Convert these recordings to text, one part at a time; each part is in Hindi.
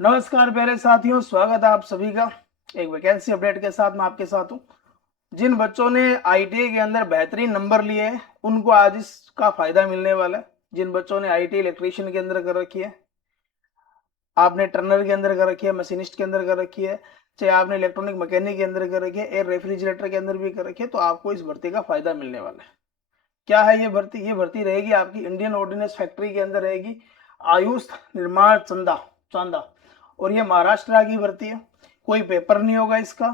नमस्कार प्यारे साथियों, स्वागत है आप सभी का एक वैकेंसी अपडेट के साथ। मैं आपके साथ हूं। जिन बच्चों ने आईटीआई के अंदर बेहतरीन नंबर लिए हैं उनको आज इसका फायदा मिलने वाला है। जिन बच्चों ने आईटीआई इलेक्ट्रीशियन के अंदर कर रखी है, आपने टर्नर के अंदर कर रखी है, मशीनिस्ट के अंदर कर रखी है, चाहे आपने इलेक्ट्रॉनिक मैकेनिक के अंदर कर रखी है, एयर रेफ्रिजरेटर के अंदर भी कर रखी है, तो आपको इस भर्ती का फायदा मिलने वाला है। क्या है ये भर्ती? ये भर्ती रहेगी आपकी इंडियन ऑर्डिनेंस फैक्ट्री के अंदर रहेगी, आयुष निर्माण चंदा चांदा। और ये महाराष्ट्र की भर्ती है। कोई पेपर नहीं होगा इसका।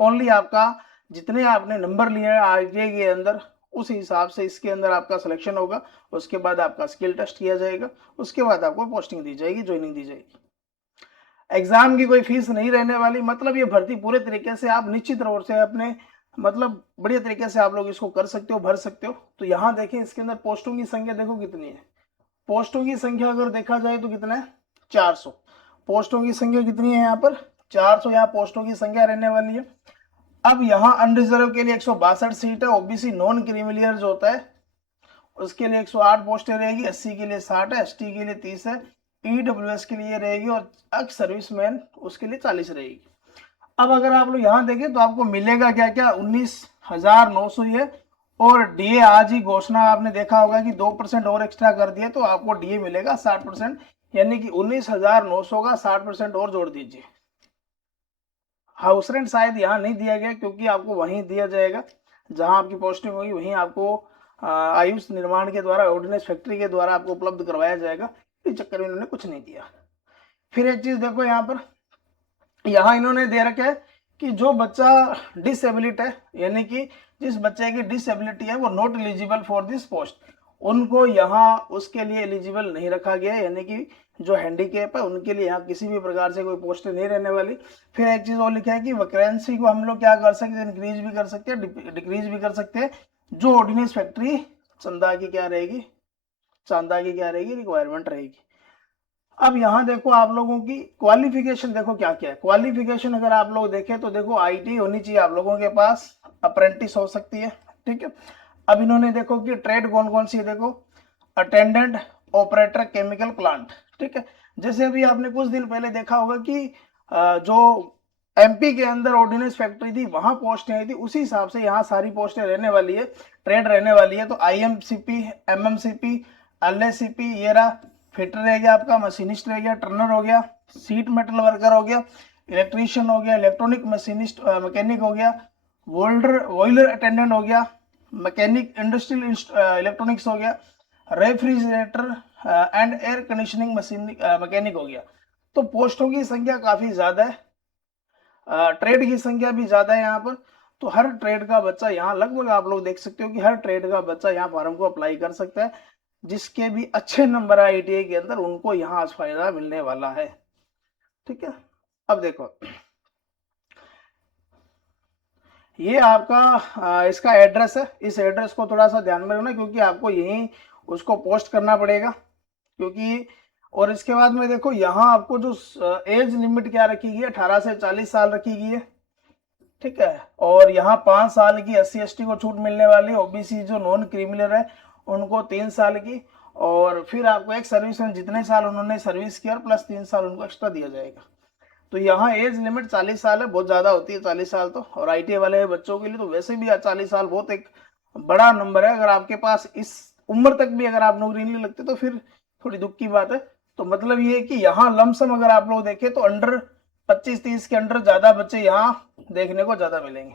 ओनली आपका जितने आपने नंबर लिए हैं आईटीआई के अंदर, उस हिसाब से इसके अंदर आपका सिलेक्शन होगा। उसके बाद आपका स्किल टेस्ट किया जाएगा। उसके बाद आपको पोस्टिंग दी जाएगी, ज्वाइनिंग दी जाएगी। एग्जाम की कोई फीस नहीं रहने वाली। मतलब ये भर्ती पूरे तरीके से आप निश्चित तौर से अपने बढ़िया तरीके से आप लोग इसको कर सकते हो, भर सकते हो। तो यहाँ देखें, इसके अंदर पोस्टों की संख्या देखो कितनी है। पोस्टों की संख्या अगर देखा जाए तो कितना है? 400। पोस्टों की संख्या कितनी है यहाँ पर? 400 यहाँ पोस्टों की संख्या रहने वाली है। अब यहाँ अनरिजर्व के लिए 162 सीट है। ओबीसी नॉन क्रीमिलियर जो होता है उसके लिए 108 पोस्टें रहेगी। एससी के लिए 60 है, एसटी के लिए 30 है, ईडब्ल्यूएस के लिए रहेगी, और एक्स सर्विसमैन उसके लिए 40 रहेगी। अब अगर आप लोग यहाँ देखें तो आपको मिलेगा क्या क्या? 19,900 है। और डीए आज ही घोषणा आपने देखा होगा कि 2% और एक्स्ट्रा कर दिए तो आपको डीए मिलेगा 60%। यानी कि 19,900 का 60% और जोड़ दीजिए। हाउस रेंट शायद यहाँ नहीं दिया गया, क्योंकि आपको वहीं दिया जाएगा जहां आपकी पोस्टिंग होगी, वहीं आपको आयुष निर्माण के द्वारा, ऑर्डिनेंस फैक्ट्री के द्वारा आपको उपलब्ध करवाया जाएगा। इस चक्कर में इन्होंने कुछ नहीं दिया। फिर एक चीज देखो यहाँ पर, यहाँ इन्होंने दे रखा है कि जो बच्चा डिसेबिलिट है, यानी कि जिस बच्चे की डिसेबिलिटी है वो not eligible for this post, उनको यहाँ उसके लिए एलिजिबल नहीं रखा गया है। यानी कि जो हैंडीकैप है उनके लिए यहाँ किसी भी प्रकार से कोई पोस्ट नहीं रहने वाली। फिर एक चीज और लिखा है कि वैकेंसी को हम लोग क्या कर सकते हैं? इंक्रीज भी कर सकते हैं, डिक्रीज भी कर सकते हैं। जो ऑर्डिनेंस फैक्ट्री चंदा की क्या रहेगी, चांदा की क्या रहेगी, रिक्वायरमेंट रहेगी। अब यहाँ देखो आप लोगों की क्वालिफिकेशन देखो क्या क्या है। क्वालिफिकेशन अगर आप लोग देखें तो देखो आईटी होनी चाहिए आप लोगों के पास, अप्रेंटिस हो सकती है, ठीक है। अब इन्होंने देखो कि ट्रेड कौन कौन सी है, देखो अटेंडेंट, ऑपरेटर, केमिकल प्लांट, ठीक है। जैसे अभी आपने कुछ दिन पहले देखा होगा कि जो एमपी के अंदर ऑर्डिनेंस फैक्ट्री थी वहां पोस्टें आई थी, उसी हिसाब से यहाँ सारी पोस्टें रहने वाली है, ट्रेड रहने वाली है। तो आईएमसीपी, एमएमसीपी, एलएसीपी, ये रहा। फिटर रह गया आपका, मशीनिस्ट रह गया, टर्नर हो गया, सीट मेटल वर्कर हो गया, इलेक्ट्रीशियन हो गया, इलेक्ट्रॉनिक मशीनिस्ट मैकेनिक हो गया, वॉइलर अटेंडेंट हो गया, मैकेनिक इंडस्ट्रियल इलेक्ट्रॉनिक्स हो गया, refrigerator and air conditioning machine mechanic हो गया। तो पोस्टों की संख्या काफी ज्यादा है, ट्रेड की संख्या भी ज्यादा है यहाँ पर। तो हर ट्रेड का बच्चा यहाँ, लगभग आप लोग देख सकते हो कि हर ट्रेड का बच्चा यहाँ फॉर्म को अप्लाई कर सकता है। जिसके भी अच्छे नंबर है आईटीआई के अंदर उनको यहाँ फायदा मिलने वाला है, ठीक है। अब देखो, ये आपका इसका एड्रेस है। इस एड्रेस को थोड़ा सा ध्यान में रखना, क्योंकि आपको यहीं उसको पोस्ट करना पड़ेगा। क्योंकि और इसके बाद में देखो यहाँ आपको जो एज लिमिट क्या रखी गई है, 18 से 40 साल रखी गई है, ठीक है। और यहाँ 5 साल की एससी एसटी को छूट मिलने वाली है। ओबीसी जो नॉन क्रिमिनल है उनको 3 साल की। और फिर आपको एक सर्विस में जितने साल उन्होंने सर्विस किया प्लस 3 साल उनको एक्स्ट्रा दिया जाएगा। तो यहाँ एज लिमिट 40 साल है, बहुत ज्यादा होती है 40 साल तो। और आईटीआई वाले बच्चों के लिए तो वैसे भी 40 साल बहुत एक बड़ा नंबर है। अगर आपके पास इस उम्र तक भी अगर आप नौकरी नहीं लगते तो फिर थोड़ी दुख की बात है। तो मतलब ये है कि यहाँ लमसम अगर आप लोग देखें तो अंडर 25-30 के अंडर ज्यादा बच्चे यहाँ देखने को ज्यादा मिलेंगे।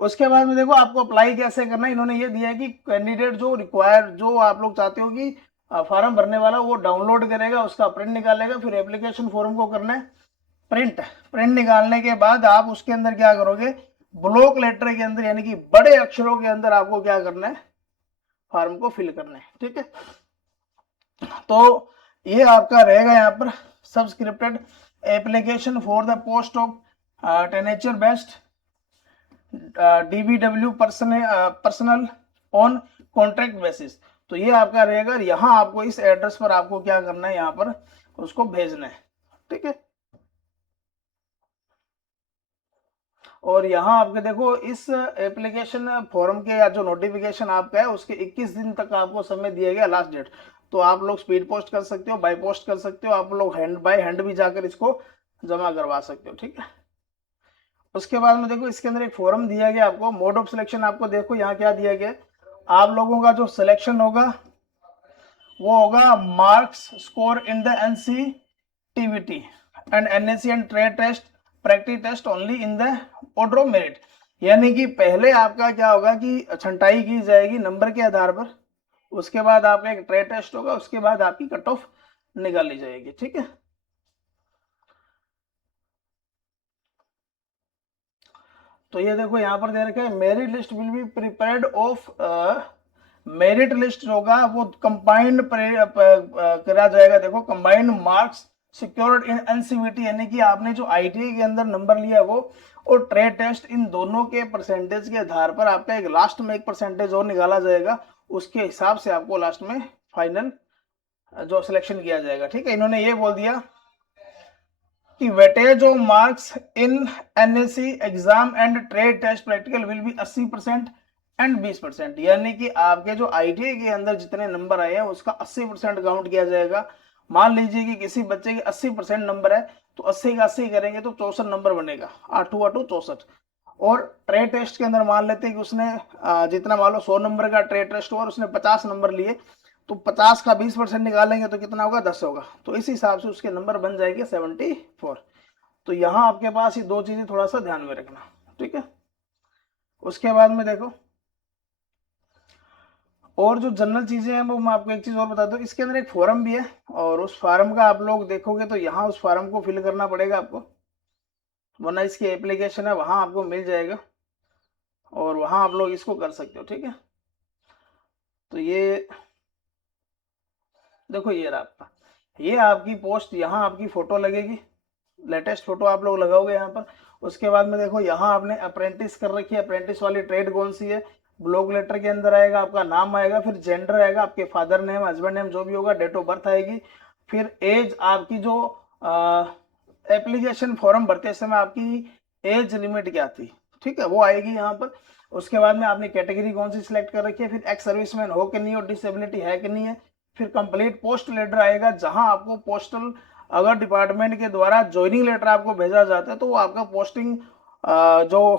उसके बाद में देखो आपको अप्लाई कैसे करना है। इन्होंने ये दिया है कि कैंडिडेट जो आप लोग चाहते हो कि फॉर्म भरने वाला वो डाउनलोड करेगा, उसका प्रिंट निकालेगा, फिर एप्लीकेशन फॉर्म को करना है प्रिंट। प्रिंट निकालने के बाद आप उसके अंदर क्या करोगे? ब्लॉक लेटर के अंदर, यानी कि बड़े अक्षरों के अंदर आपको क्या करना है? फॉर्म को फिल करना है, ठीक है। तो ये आपका रहेगा यहाँ पर subscripted application for the post of tenure based DBW personal on contract basis. तो ये आपका रहेगा। यहाँ आपको इस एड्रेस पर आपको क्या करना है? यहाँ पर उसको भेजना है, ठीक है। और यहाँ आपके देखो इस एप्लीकेशन फॉर्म के या जो नोटिफिकेशन आपका है उसके 21 दिन तक आपको समय दिया गया लास्ट डेट। तो आप लोग स्पीड पोस्ट कर सकते हो, बाय पोस्ट कर सकते हो, आप लोग हैंड बाय हैंड भी जाकर इसको जमा करवा सकते हो, ठीक है। उसके बाद में देखो इसके अंदर एक फॉर्म दिया गया आपको, मोड ऑफ सिलेक्शन आपको देखो यहाँ क्या दिया गया, आप लोगों का जो सिलेक्शन होगा वो होगा marks score in the NCTVT and NSE and trade test practice test only in the order of merit. यानी कि पहले आपका क्या होगा कि छंटाई की जाएगी नंबर के आधार पर, उसके बाद आपका एक ट्रेड टेस्ट होगा, उसके बाद आपकी कट ऑफ निकाली जाएगी, ठीक है। तो ये देखो यहाँ पर दे रखा है merit list will be prepared of merit list होगा वो कंबाइंड करा जाएगा। देखो कंबाइंड मार्क्स सिक्योर्ड इन NCVT, यानी कि आपने जो ITI के अंदर नंबर लिया वो और ट्रेड टेस्ट, इन दोनों के परसेंटेज के आधार पर आपका एक लास्ट में एक परसेंटेज और निकाला जाएगा, उसके हिसाब से आपको लास्ट में फाइनल जो सिलेक्शन किया जाएगा, ठीक है। इन्होंने ये बोल दिया कि weightage of marks in NSE exam and trade test practical will be 80% and 20%, यानी कि आपके जो ITI के अंदर जितने नंबर आए हैं उसका 80% काउंट किया जाएगा। मान लीजिए कि किसी बच्चे के 80% नंबर है तो 80 का 80 करेंगे तो 64 नंबर बनेगा, 8 8 64। और ट्रेड टेस्ट के अंदर मान लेते हैं कि उसने जितना मान लो 100 नंबर का ट्रेड टेस्ट हुआ और उसने 50 नंबर लिए, तो 50 का 20% निकालेंगे तो कितना होगा, 10 होगा। तो इस हिसाब से उसके नंबर बन जाएंगे 74। तो यहाँ आपके पास ये दो चीजें थोड़ा सा ध्यान में रखना, ठीक है। उसके बाद में देखो और जो जनरल चीजें हैं वो मैं आपको एक चीज और बता दूं, इसके अंदर एक फॉर्म भी है और उस फॉर्म का आप लोग देखोगे तो यहाँ उस फॉर्म को फिल करना पड़ेगा आपको, वरना इसकी एप्लीकेशन है वहां आपको मिल जाएगा और वहां आप लोग इसको कर सकते हो, ठीक है। तो ये देखो ये रहा आपका, ये आपकी पोस्ट, यहाँ आपकी फोटो लगेगी, लेटेस्ट फोटो आप लोग लगाओगे यहाँ पर। उसके बाद में देखो यहाँ आपने अप्रेंटिस कर रखी है, अप्रेंटिस वाली ट्रेड कौन सी है, ब्लॉक लेटर के अंदर आएगा, आपका नाम आएगा, फिर जेंडर आएगा, आपके फादर नेम हस्बैंड नेम जो भी होगा, डेट ऑफ बर्थ आएगी, फिर एज आपकी जो एप्लीकेशन फॉर्म भरते समय आपकी एज लिमिट क्या थी, ठीक है, वो आएगी यहाँ पर। उसके बाद में आपने कैटेगरी कौन सी सिलेक्ट कर रखी है, फिर एक्स सर्विसमैन हो कि नहीं हो, डिसेबिलिटी है कि नहीं है, फिर कंप्लीट पोस्ट लेटर आएगा जहां आपको पोस्टल अगर डिपार्टमेंट के द्वारा ज्वाइनिंग लेटर आपको भेजा जाता है तो वो आपका पोस्टिंग जो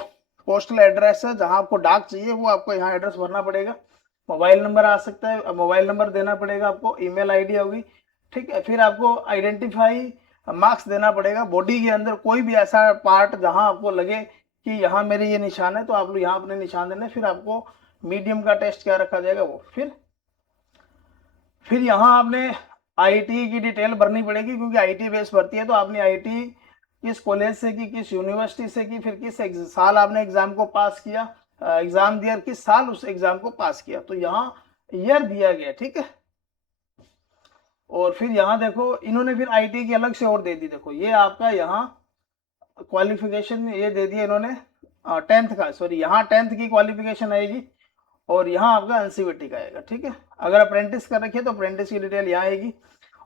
पोस्टल एड्रेस है जहां आपको डाक चाहिए वो आपको यहाँ एड्रेस भरना पड़ेगा। मोबाइल नंबर आ सकता है, मोबाइल नंबर देना पड़ेगा आपको, ईमेल आईडी होगी, ठीक है। फिर आपको आइडेंटिफाई मार्क्स देना पड़ेगा, बॉडी के अंदर कोई भी ऐसा पार्ट जहां आपको लगे कि यहाँ मेरे ये निशान है तो आप लोग यहाँ अपने निशान देने। फिर आपको मीडियम का टेस्ट क्या रखा जाएगा वो, फिर यहाँ आपने IIT की डिटेल भरनी पड़ेगी क्योंकि IIT बेस भरती है, तो आपने IIT किस कॉलेज से की, किस यूनिवर्सिटी से की, फिर किस साल आपने एग्जाम को पास किया, एग्जाम दिया, किस साल उस एग्जाम को पास किया, तो यहाँ ईयर दिया गया, ठीक है। और फिर यहाँ देखो इन्होंने फिर IIT की अलग से और दे दी, देखो ये आपका यहाँ क्वालिफिकेशन ये दे दिया इन्होंने 10th का, सॉरी यहाँ 10th की क्वालिफिकेशन आएगी और यहाँ आपका NCVT का आएगा, ठीक है। अगर अप्रेंटिस कर रखिए तो अप्रेंटिस की डिटेल यहाँ आएगी,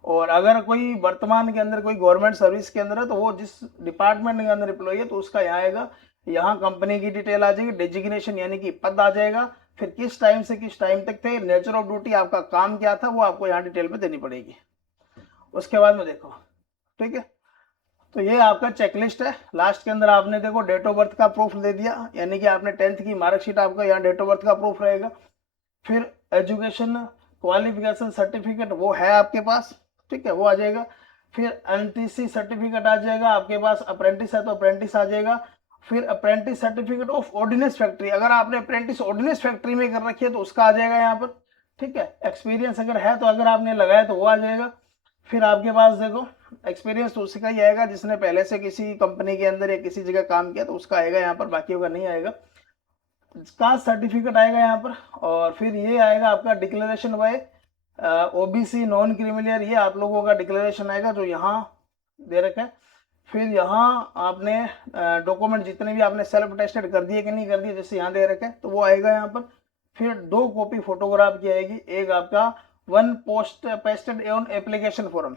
और अगर कोई वर्तमान के अंदर कोई गवर्नमेंट सर्विस के अंदर है तो वो जिस डिपार्टमेंट के अंदर एम्प्लॉय है तो उसका यहाँ आएगा, यहाँ कंपनी की डिटेल आ जाएगी, डेजिग्नेशन यानी कि पद आ जाएगा, फिर किस टाइम से किस टाइम तक थे, नेचर ऑफ ड्यूटी आपका काम क्या था वो आपको यहाँ डिटेल में देनी पड़ेगी। उसके बाद में देखो, ठीक है, तो ये आपका चेकलिस्ट है। लास्ट के अंदर आपने देखो डेट ऑफ बर्थ का प्रूफ दे दिया, यानी कि आपने 10th की मार्कशीट आपका यहाँ डेट ऑफ बर्थ का प्रूफ रहेगा। फिर एजुकेशन क्वालिफिकेशन सर्टिफिकेट वो है आपके पास, ठीक है, वो आ जाएगा। फिर NTC सर्टिफिकेट आ जाएगा आपके पास, अप्रेंटिस है तो अप्रेंटिस आ जाएगा। फिर apprentice certificate of ordnance factory, अगर आपने अप्रेंटिस ऑर्डिनेंस फैक्ट्री में कर रखी है तो उसका आ जाएगा यहाँ पर, ठीक है। एक्सपीरियंस अगर है तो अगर आपने लगाया तो वो आ जाएगा। फिर आपके पास देखो एक्सपीरियंस तो उसी का ही आएगा जिसने पहले से किसी कंपनी के अंदर या किसी जगह काम किया तो उसका आएगा यहाँ पर, बाकी का नहीं आएगा। कास्ट सर्टिफिकेट आएगा यहाँ पर, और फिर ये आएगा आपका declaration bye OBC non creamy layer, ये आप लोगों का डिक्लेरेशन आएगा जो यहाँ दे रखा है। फिर यहाँ आपने डॉक्यूमेंट जितने भी आपने सेल्फ टेस्टेड कर दिए कि नहीं कर दिए, जैसे यहाँ दे रखा है तो वो आएगा यहाँ पर। फिर 2 कॉपी फोटोग्राफ की आएगी, एक आपका 1 post pasted on application form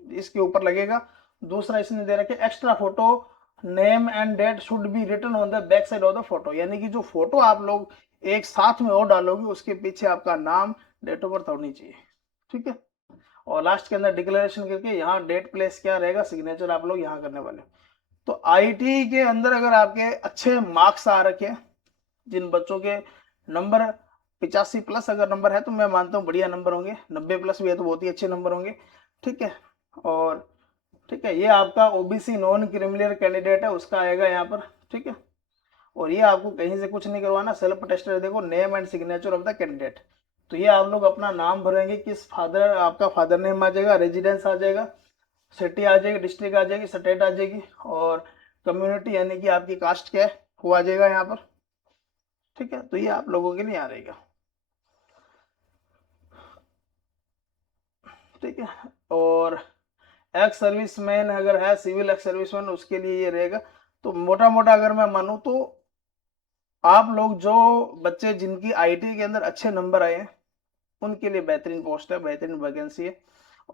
इसके ऊपर लगेगा, दूसरा इसने दे रखे extra photo name and date should be written on the back side of the photo, यानी कि जो फोटो आप लोग एक साथ में और डालोगे उसके पीछे आपका नाम, डेट ऑफ बर्थ होनी चाहिए, ठीक है। और लास्ट के अंदर डिक्लेरेशन करके यहाँ डेट प्लेस क्या रहेगा, सिग्नेचर आप लोग यहाँ करने वाले। तो आईटी के अंदर अगर आपके अच्छे मार्क्स आ रखे, जिन बच्चों के नंबर 85 प्लस अगर नंबर है तो मैं मानता हूँ बढ़िया नंबर होंगे, 90 प्लस भी है तो बहुत ही अच्छे नंबर होंगे, ठीक है। और ठीक है, ये आपका ओबीसी नॉन क्रिमिनल कैंडिडेट है, उसका आएगा यहाँ पर, ठीक है। और ये आपको कहीं से कुछ नहीं करवाना, सेल्फ टेस्टेड, देखो name and signature of the candidate. तो ये आप लोग अपना नाम भरेंगे, किस फादर, आपका फादर नेम आ जाएगा, रेजिडेंस आ जाएगा, सिटी आ जाएगी, डिस्ट्रिक्ट आ जाएगी, स्टेट आ जाएगी, और कम्युनिटी यानी कि आपकी कास्ट क्या है वो आ जाएगा यहाँ पर, ठीक है। तो ये आप लोगों के लिए आ रहेगा, ठीक है। और एक्स सर्विसमैन अगर है, सिविल एक्स सर्विसमैन, उसके लिए ये रहेगा। तो मोटा मोटा अगर मैं मानूं तो आप लोग जो बच्चे जिनकी आईटी के अंदर अच्छे नंबर आए हैं उनके लिए बेहतरीन पोस्ट है, बेहतरीन वैकेंसी है।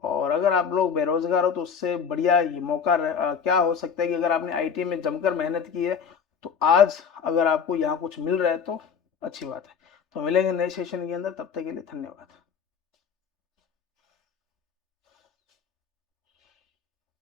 और अगर आप लोग बेरोजगार हो तो उससे बढ़िया ये मौका क्या हो सकता है कि अगर आपने आईटी में जमकर मेहनत की है तो आज अगर आपको यहाँ कुछ मिल रहा है तो अच्छी बात है। तो मिलेंगे नए सेशन के अंदर, तब तक के लिए धन्यवाद।